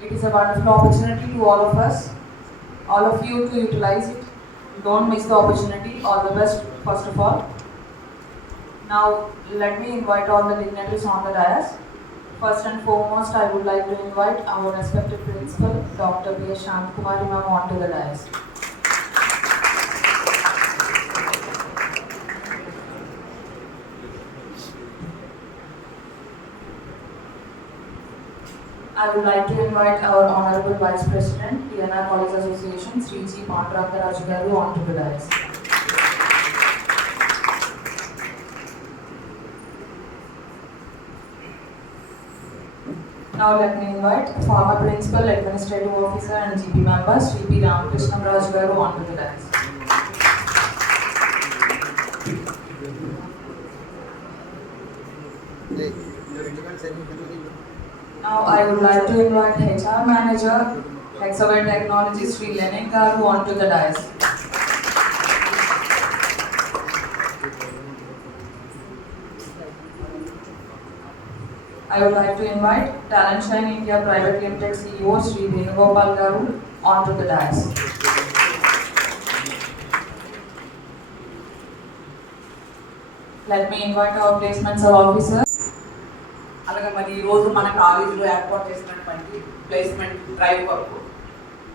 It is a wonderful opportunity to all of us, all of you to utilize it. Don't miss the opportunity. All the best, first of all. Now, let me invite all the dignitaries on the dais. First and foremost, I would like to invite our respected principal, Dr. B. Shantakumari ma'am, onto the dais. I would like to invite our Honorable Vice President, TNR College Association, Sri G. Pandrakaraju garu, onto the dais. Now let me invite former Principal, Administrative Officer and GP member, Sri P. Ramakrishna Raju garu, onto the dais. Now I would like to invite HR Manager, Hexaware Technology, Sri Lenin garu, onto the dais. I would like to invite Talent Shine India Private Limited CEO, Sri Venugopal garu, onto the dais. Let me invite our placement cell officer. అలాగే మరి ఈరోజు మన కాలేజీలో ఏర్పాటు చేసినటువంటి placement drive వరకు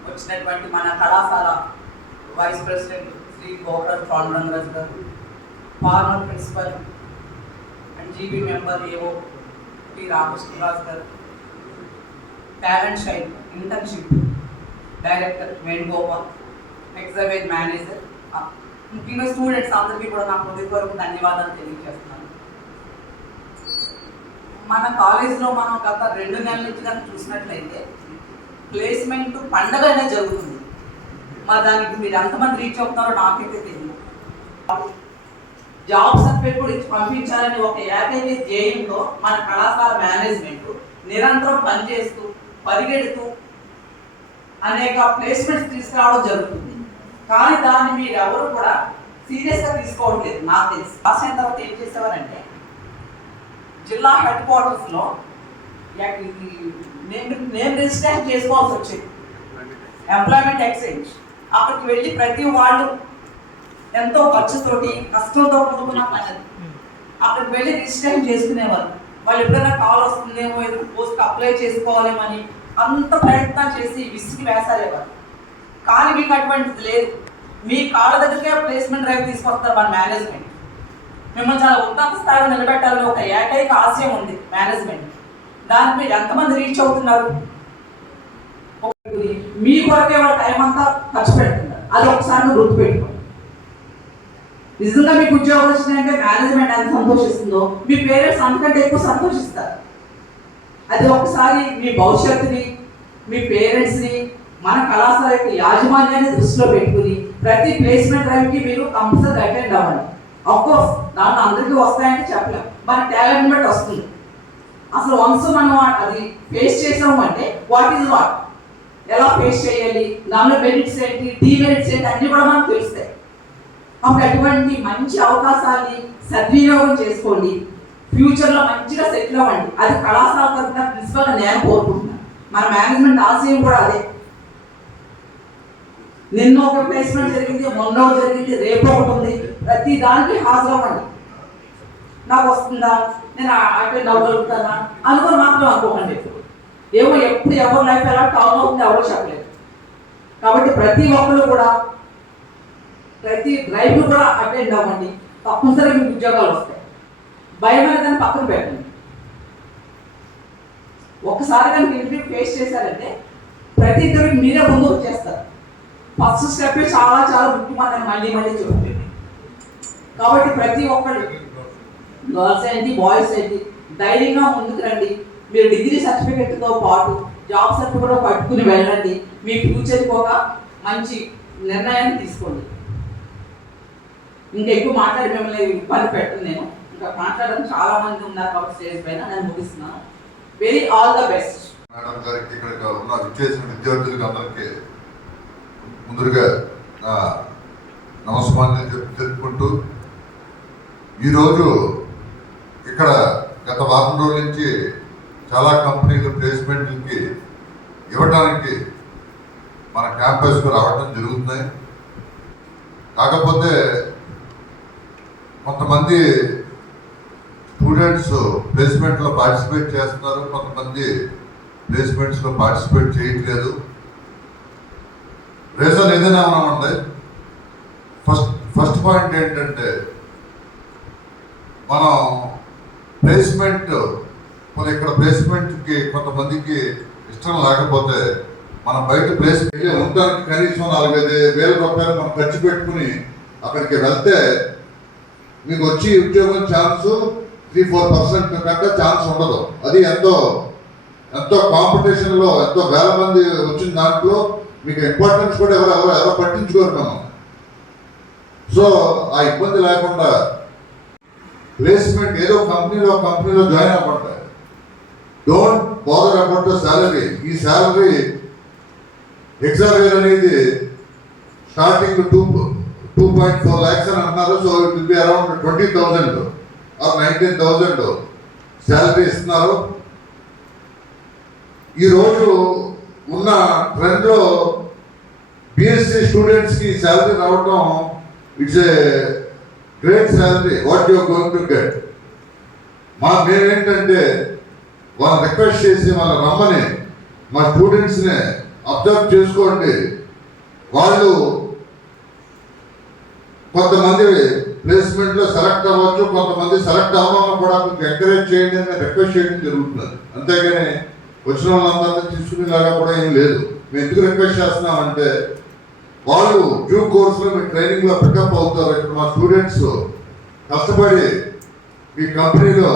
వచ్చినటువంటి మన కళాశాల vice president Shri Gokaraju Pandurangaraju garu, former principal and GB member AO P Ramakrishnaraju garu, talent shine internship director Venugopal, ఎగ్జావేజ్ మేనేజర్, ముఖ్యంగా స్టూడెంట్స్ అందరికీ కూడా నాకు హృదయపూర్వక ధన్యవాదాలు తెలియజేస్తున్నాను. మన కాలేజీలో మనం గత 2 నెలల నుంచి కనుక చూసినట్లయితే ప్లేస్మెంట్ పండగ అనేది జరుగుతుంది. మరి దానికి మీరు ఎంతమంది రీచ్ అవుతారో నాకైతే తెలియదు. జాబ్ సర్టిఫికేట్ కూడా ఇచ్చి పంపించాలని ఒక ఏకైక ధ్యేయంతో మన కళాశాల మేనేజ్మెంట్ నిరంతరం పనిచేస్తూ పరిగెడుతూ అనేక ప్లేస్మెంట్స్ తీసుకురావడం జరుగుతుంది. కానీ దాన్ని మీరు ఎవరు కూడా సీరియస్గా తీసుకోవట్లేదు. నాకు తెలిసి రాసిన తర్వాత ఏం చేసేవారంటే జిల్లా హెడ్ క్వార్టర్స్లో నేమ్ రిజిస్ట్రేషన్ చేసుకోవాల్సి వచ్చేది, ఎంప్లాయ్మెంట్ ఎక్స్చేంజ్. అక్కడికి వెళ్ళి ప్రతి వాళ్ళు ఎంతో ఖర్చుతోటి కష్టంతో కూడుకున్న పని అక్కడికి వెళ్ళి రిజిస్ట్రేషన్ చేసుకునేవారు. వాళ్ళు ఎప్పుడైనా కాల్ వస్తుందేమో ఏదో పోస్ట్ అప్లై చేసుకోవాలేమని అంత ప్రయత్నం చేసి విసిగి వేసారేవారు. కానీ మీకు అటువంటిది లేదు. మీ కాళ్ళ దగ్గరికే ప్లేస్మెంట్ డ్రైవ్ తీసుకొస్తారు మన మేనేజ్మెంట్. మిమ్మల్ని చాలా ఉన్నత స్థాయిలో నిలబెట్టాలని ఒక ఏకైక ఆశయం ఉంది మేనేజ్మెంట్. దానికి మీరు ఎంతమంది రీచ్ అవుతున్నారు? మీ కొరకే వాళ్ళ టైం అంతా ఖర్చు పెడుతున్నారు. అది ఒకసారి నువ్వు గుర్తుపెట్టుకో. నిజంగా మీకు ఉద్యోగం వచ్చిందంటే మేనేజ్మెంట్ ఎంత సంతోషిస్తుందో మీ పేరెంట్స్ అంతకంటే ఎక్కువ సంతోషిస్తారు. అది ఒకసారి మీ భవిష్యత్తుని, మీ పేరెంట్స్ని, మన కళాశాల యొక్క యాజమాన్యాన్ని దృష్టిలో పెట్టుకుని ప్రతి ప్లేస్మెంట్ డ్రైవ్కి మీరు కంపల్సరీ అటెండ్ అవ్వండి. అఫ్కోర్స్ దాంట్లో అందరికీ వస్తాయంటే చెప్పలేం, మన టాలెంట్ బట్టి వస్తుంది. అసలు వన్స్ మనం అది ఫేస్ చేసాము అంటే వాట్ ఈజ్ వాట్, ఎలా ఫేస్ చేయాలి, దానిలో బెనిఫిట్స్ ఏంటి, డీమెరిట్స్ ఏంటి అన్నీ కూడా మనకు తెలుస్తాయి. అప్పుడు అటువంటి మంచి అవకాశాన్ని సద్వినియోగం చేసుకోండి. ఫ్యూచర్లో మంచిగా సెటిల్ అవ్వండి. అది కళాశాల తరఫున ప్రిన్సిపల్గా నేను కోరుకుంటున్నాను. మన మేనేజ్మెంట్ ఆశయం కూడా అదే. నిన్న ఒక ప్లేస్మెంట్ జరిగింది, మొన్న జరిగింది, రేపు ఒకటి ఉంది. ప్రతి దానికి హాజరవ్వండి. నాకు వస్తుందా, నేను అటెండ్ అవ్వగలుగుతానా అనుకుని మాత్రం అనుకోకండి. ఏమో ఎప్పుడు ఎవరి లైఫ్ ఎలా టర్న్ అవుతుంది ఎవరో చెప్పలేదు. కాబట్టి ప్రతి ఒక్కరు కూడా ప్రతి డ్రైవ్ కూడా అటెండ్ అవ్వండి. తప్పనిసరిగా మీకు ఉద్యోగాలు వస్తాయి. భయం అనేదాన్ని పక్కన పెట్టండి. ఒక్కసారి కనుక ఇంటర్వ్యూ ఫేస్ చేశారంటే ప్రతి ఇంటర్వ్యూ మీరే ముందు వచ్చేస్తారు. ఫస్ట్ స్టెప్ చాలా చాలా ముఖ్యమైన మళ్ళీ చెప్తుంది. కాబట్టి ప్రతి ఒక్కరు గర్ల్స్ ఏంటి బాయ్స్ ఏంటి ధైర్యంగా ముందుకు రండి. మీరు డిగ్రీ సర్టిఫికెట్తో పాటు జాబ్ సర్టిఫికెట్ కూడా పట్టుకుని వెళ్ళండి. మీ ఫ్యూచర్కి ఒక మంచి నిర్ణయాన్ని తీసుకోండి. ఇంకా ఎక్కువ మాట్లాడి మిమ్మల్ని ఇబ్బంది పెట్టను. నేను ఇంకా మాట్లాడడం చాలా మంది ఉన్నారు కాబట్టి స్టేజ్ పైన నేను ముగిస్తున్నాను. Very all the best. Madam గారికి ఇక్కడ ఉన్న విచ్చేసిన విద్యార్థులకు అందరికీ ముందుగా నమస్కారం తెలుపుకుంటూ ఈరోజు ఇక్కడ గత వారం రోజుల నుంచి చాలా కంపెనీలు ప్లేస్మెంట్లకి ఇవ్వడానికి మన క్యాంపస్కు రావడం జరుగుతున్నాయి. కాకపోతే కొంతమంది స్టూడెంట్స్ ప్లేస్మెంట్లో పార్టిసిపేట్ చేస్తున్నారు, కొంతమంది ప్లేస్మెంట్స్లో పార్టిసిపేట్ చేయట్లేదు. రీజన్ ఏదైనా ఉంది. ఫస్ట్ పాయింట్ ఏంటంటే మనం ప్లేస్మెంట్ ఇక్కడ ప్లేస్మెంట్కి కొంతమందికి ఇష్టం లేకపోతే మనం బయట ప్లేస్మెంట్ ఉండడానికి కనీసం 4,500 రూపాయలు మనం ఖర్చు పెట్టుకుని అక్కడికి వెళ్తే మీకు వచ్చి ఉద్యోగం ఛాన్స్ 3-4% కంటే ఛాన్స్ ఉండదు. అది ఎంతో కాంపిటీషన్లో ఎంతో వేల మంది వచ్చిన దాంట్లో మీకు ఇంపార్టెన్స్ కూడా ఎవరో పట్టించుకోరు మనం. సో ఆ ఇబ్బంది లేకుండా ప్లేస్మెంట్ ఏదో కంపెనీలో జాయిన్ అవ్వకుండా don't bother about the salary. ఈ శాలరీ ఎగ్జామ్ అనేది స్టార్టింగ్ 2.4 lakhs అని అన్నారు. So it will be around 20,000 or 19,000 salary ఇస్తున్నారు. ఈరోజు ఉన్న ట్రెండ్లో బిఎస్సి స్టూడెంట్స్కి శాలరీ రావటం it's a great salary what you are going to get. మేమేంటంటే వాళ్ళని రిక్వెస్ట్ చేసి వాళ్ళని రమ్మని మా స్టూడెంట్స్ని అబ్జర్వ్ చేసుకోండి. వాళ్ళు కొంతమంది ప్లేస్మెంట్లో సెలెక్ట్ అవ్వచ్చు, కొంతమంది సెలెక్ట్ అవ్వాలని కూడా మీకు ఎంకరేజ్ చేయండి అని రిక్వెస్ట్ చేయడం జరుగుతున్నది. అంతేగాని వచ్చిన వాళ్ళందరినీ తీసుకునేలాగా కూడా ఏం లేదు. మేము ఎందుకు రిక్వెస్ట్ చేస్తున్నామంటే వాళ్ళు డ్యూ కోర్సులో మీ ట్రైనింగ్లో పికప్ అవుతారు. ఇక్కడ మా స్టూడెంట్స్ కష్టపడి మీ కంపెనీలో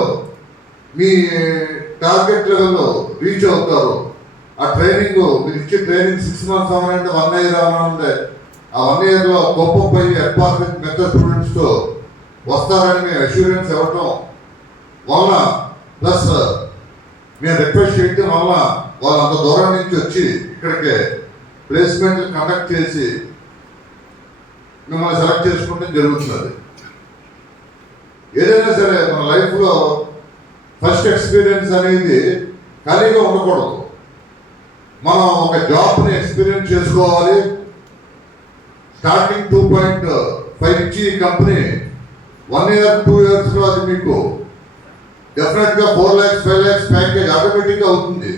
మీ టార్గెట్ లెవెల్లో రీచ్ అవుతారు. ఆ ట్రైనింగ్ మీరు ఇచ్చే ట్రైనింగ్ 6 months అవ్వాలంటే 1 year అవ్వాలంటే ఆ 1 yearలో గొప్పపై అడ్వాన్స్ మెథడ్ స్టూడెంట్స్తో వస్తారని మేము అష్యూరెన్స్ ఇవ్వటం వలన ప్లస్ మేము రిక్వెస్ట్ చేయటం వల్ల వాళ్ళు అంత దూరం నుంచి వచ్చి ఇక్కడికి ప్లేస్మెంట్ కండక్ట్ చేసి మిమ్మల్ని సెలెక్ట్ చేసుకుంటే జరుగుతున్నది. ఏదైనా సరే మన లైఫ్లో ఫస్ట్ ఎక్స్పీరియన్స్ అనేది ఖాళీగా ఉండకూడదు. మనం ఒక జాబ్ని ఎక్స్పీరియన్స్ చేసుకోవాలి. స్టార్టింగ్ 2.5 ఇచ్చి కంపెనీ 1 year 2 yearsలో అది మీకు డెఫినెట్గా 4 lakhs 5 lakhs ప్యాకేజ్ ఆటోమేటిక్గా అవుతుంది.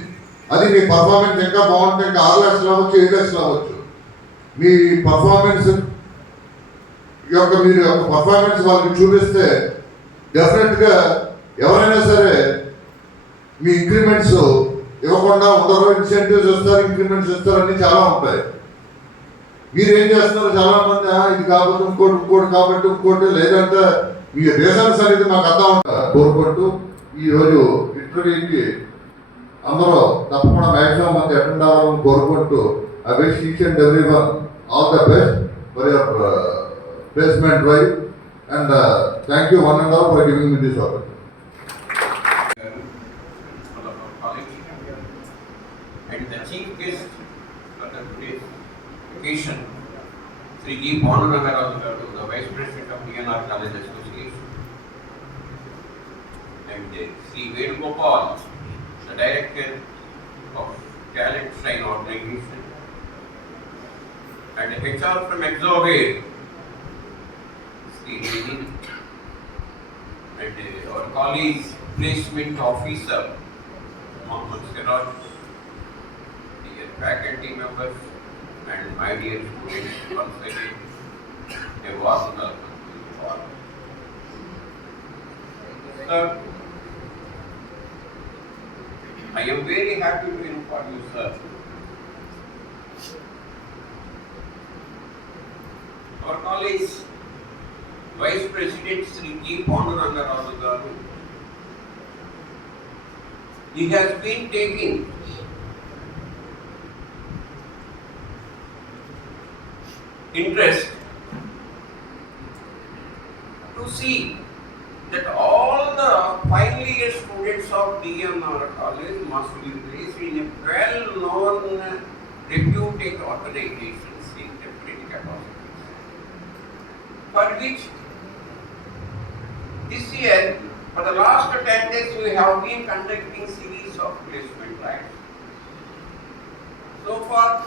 అది మీ పర్ఫార్మెన్స్ ఇంకా బాగుంటే ఇంకా 6 lakhs అవ్వచ్చు, 7 lakhs అవ్వచ్చు. మీ పర్ఫార్మెన్స్ మీరు యొక్క పర్ఫార్మెన్స్ వాళ్ళకి చూపిస్తే డెఫినెట్గా ఎవరైనా సరే మీ ఇంక్రిమెంట్స్ ఇవ్వకుండా ఉండరు. ఇన్సెంటివ్స్ ఇస్తారు, ఇంక్రిమెంట్స్ ఇస్తారు, అన్నీ చాలా ఉంటాయి. మీరు ఏం చేస్తున్నారు చాలా మంది ఇది కాబట్టి ఇంకోటి కాబట్టి ఇంకోటి లేదంటే మీ రీజన్స్ అనేది మాకు అర్థం ఉంటారు కోరుకుంటూ ఈరోజు ఇంటర్వ్యూకి అందరూ తప్పకుండా మ్యాక్సిమం మంది అటెండ్ అవ్వాలని కోరుకుంటూ I wish each and everyone all the best for your placement drive and thank you one and all for giving me this opportunity. And the chief guest for the today's occasion, Sri G. Ponurangaravu Garu, the Vice President of DNR College Association, and Sri Venugopal, the Director of Talent Shrine Organization, and HR from Exoware, Sri Nidin, and our colleagues, Placement Officer, Mohammed Siraj, faculty members and my dear students, once again, a warm welcome to you all. Sir, I am very happy to inform you, sir. Our college Vice President Sri G. Ponurangaravu Garu, he has been taking interest to see that all the final year students of DNR college must be placed in a well-known reputed organizations in different capacities, for which this year for the last 10 days we have been conducting series of placement drives. So far,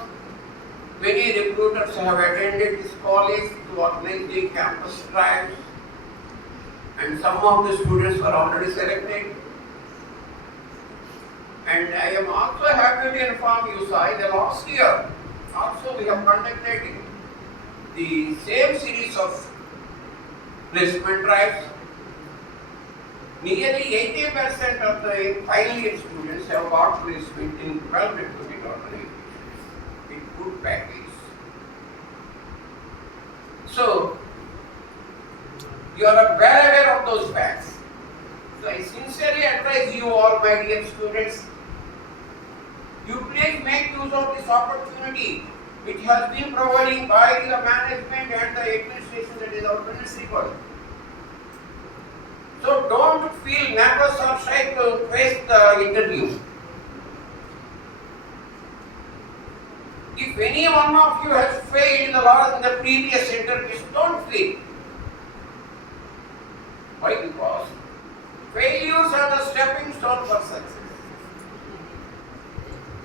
many recruiters have attended this college to organize the campus trials, and some of the students were already selected. And I am also happy to inform you, sir, the last year also we have conducted the same series of placement drives. Nearly 80% of the final year students have got placement in 12 reputed organizations with good package. So, you are well aware of those facts. So I sincerely advise you all, my dear students, you please make use of this opportunity which has been provided by the management and the administration, that is our principal. So don't feel nervous or shy to face the interview. If any one of you has failed in the previous interviews, don't feel. Why? Because failures are the stepping stone for success.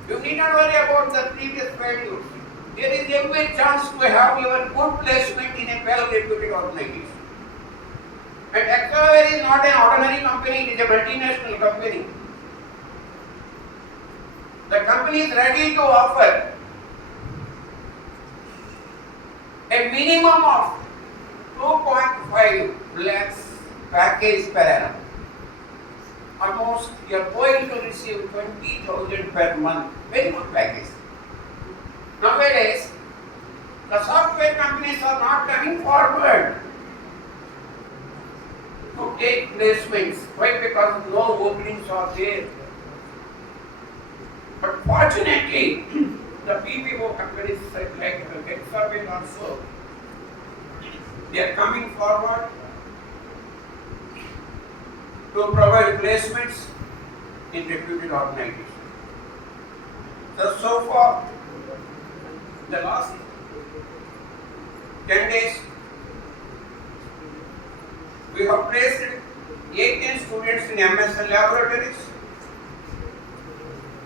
You need not worry about the previous failures. There is every chance to have your good placement in a well-reputed organization. And Hexaware is not an ordinary company, it is a multinational company. The company is ready to offer a minimum of 2.5 lakhs package per annum. Almost you are going to receive 20,000 per month. Very good package. Nowadays, the software companies are not coming forward to take placements. Why? Because no openings are there. But fortunately, the BPO companies like Hexaware also, they are coming forward to provide placements in reputed organizations. So far, the last 10 days, we have placed 18 students in MSN laboratories,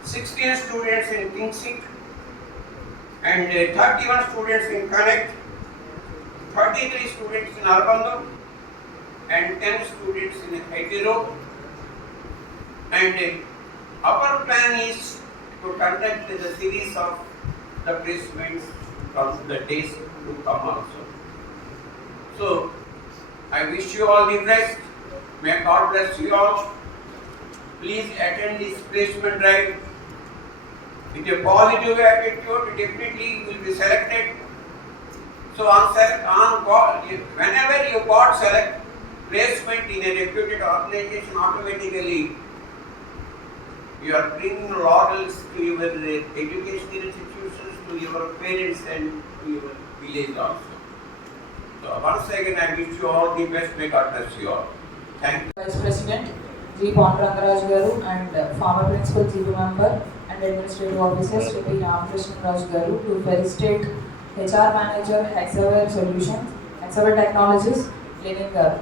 16 students in KingSync, and 31 students in Connect, 33 students in Arbando, and 10 students in Hetero. And our plan is to conduct the series of the placements from the days to come also. So, I wish you all the best. May God bless you all. Please attend this placement drive with a positive attitude. Definitely you will be selected. So, whenever you got select placement in a reputed organization, automatically you are bringing laurels to your educational institutions, to your parents and to your village also. So once again I wish you all the best. May God bless you all. Thank you. Vice President G. Pondurangaraju Garu and former Principal GP Member and Administrative Officers Sri P. Ramakrishna Raju Garu to felicitate HR Manager Hexaware Solutions, Hexaware Technologies, Lenin Garu.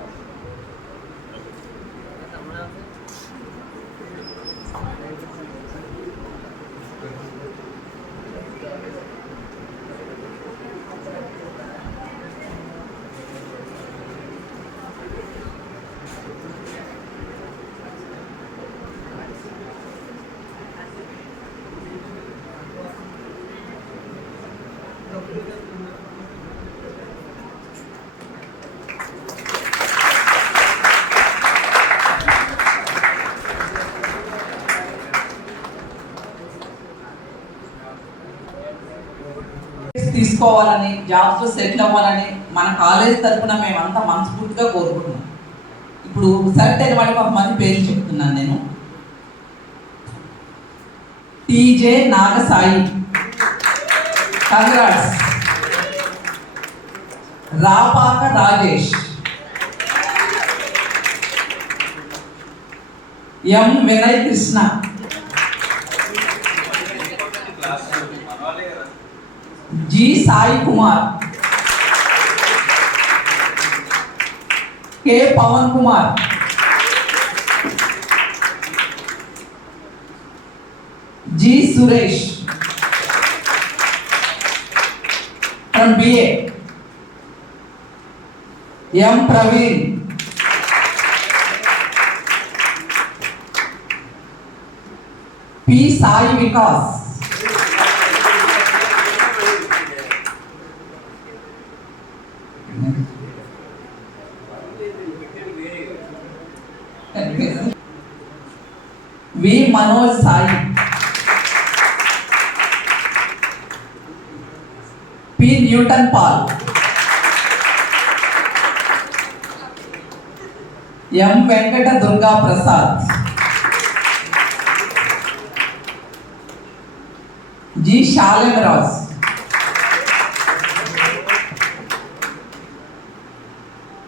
తీసుకోవాలని, జాబ్స్లో సెటిల్ అవ్వాలని మన కాలేజ్ తరఫున మేమంతా మనస్ఫూర్తిగా కోరుకుంటున్నాం. ఇప్పుడు సెలెక్ట్ అయిన వాళ్ళకి కొంతమంది పేర్లు చెప్తున్నాను నేను. TJ Nagasai, congrats. Rapaka Rajesh, M Vinay Krishna, G Sai Kumar, K Pavan Kumar, G Suresh, BA. M. Praveen. P. Sai Vikas. V. Manoj Sai. P. Newton Paul. M. Venkata Durga Prasad. G. Shalem Ras.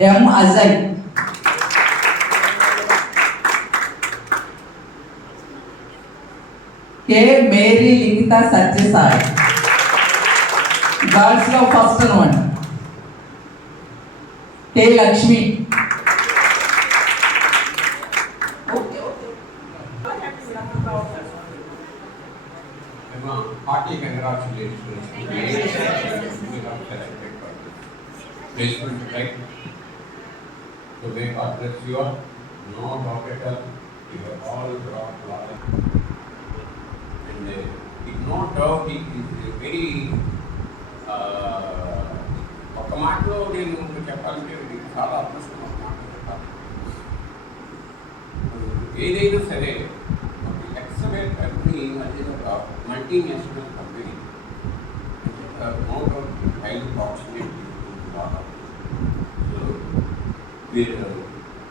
M. Azay. K. Mary Lingita Satyasai. Girls lo first one. K. Lakshmi. Emma, hearty congratulations. You have selected for placement, right? So may God bless you all. No doubt at all. You have all brought lot. And it no doubt it is very ఒక మాటలో నేను చెప్పాలంటే ఇది చాలా అదృష్టం ఒక మాట చెప్పాలి. ఏదైనా సరే ఒక ఎక్సలెంట్ కంపెనీ అది ఒక multinational company no doubt highly fortunate so మీరు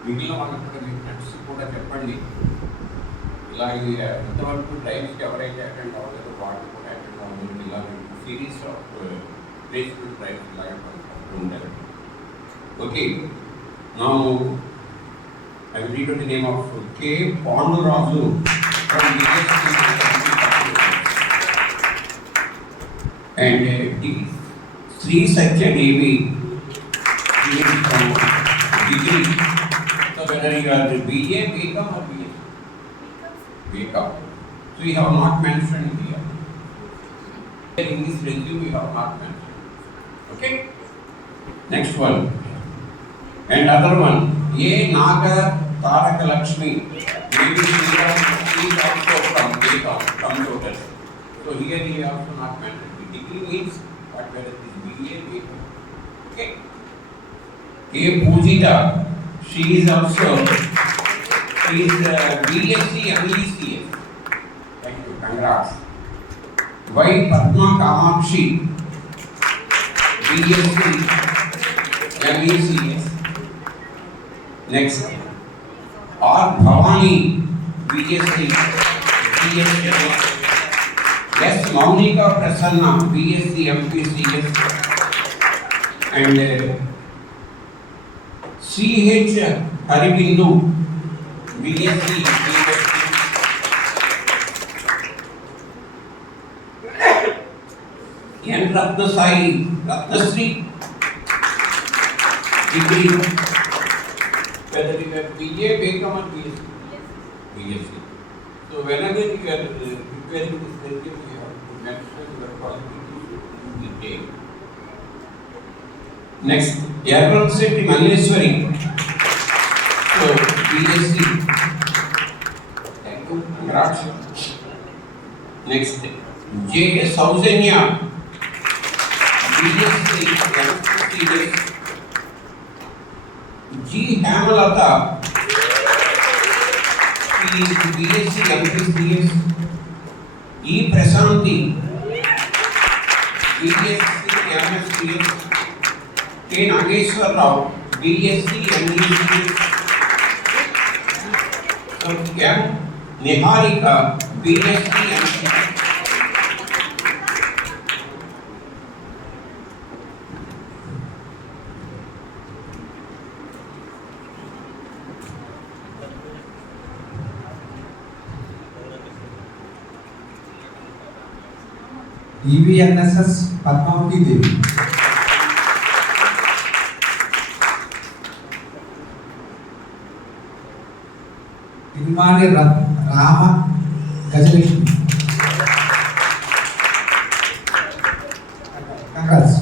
మిగిలిన వాళ్ళకి కూడా మీ ఫ్రెండ్స్ కూడా చెప్పండి ఇలా ఇంతవరకు డ్రైవ్స్కి ఎవరైతే అటెండ్ అవ్వలేదో వాళ్ళు కూడా అటెండ్ అవ్వలేదు ఇలా సిరీస్ ఆఫ్ ప్లేస్మెంట్ డ్రైవ్స్ ఇలాగే ఉండాలి. ఓకే, నా I will read the name of K. Pandurazu from DSC and Sri Satya Devi from degree. So whether you are BA, BCom or BS? BCom. So you have not mentioned here. In this resume you have not mentioned. Okay? Next one. And other one. A. Naga Taraka Lakshmi, maybe she is also from BCom, computers. So here he also not mentioned. The degree means whatever it is, BA, BCom. Okay. A. Pujita, she is also, she is BSc MECS. Thank you, congrats. Y. Padma Kamakshi, BSc MECS. Next, R. Bhavani, BSc, S. Maunika Prasanna, BSc, MPCS, and C. H. Haribindu, BSc, N. Ratnasri, degree. Whether you have BA, BCom or BSc? BSc. So whenever you are preparing this resume, you have to mention your qualifications in detail. Next, Yarvan Seti Malleswari. So BSc. Thank you. Congrats. Next, J. Sauzanya. BSc. MPCS. G. Hamalata, she is BSc MPCS. E. Prasanthi, BSc MSCS. K. Nageshwar Rao, BSc MECS. M. Niharika, BSc MCS. EVNSS Padmavati Devi. Ilmani Rama Gajalishmi. Congrats.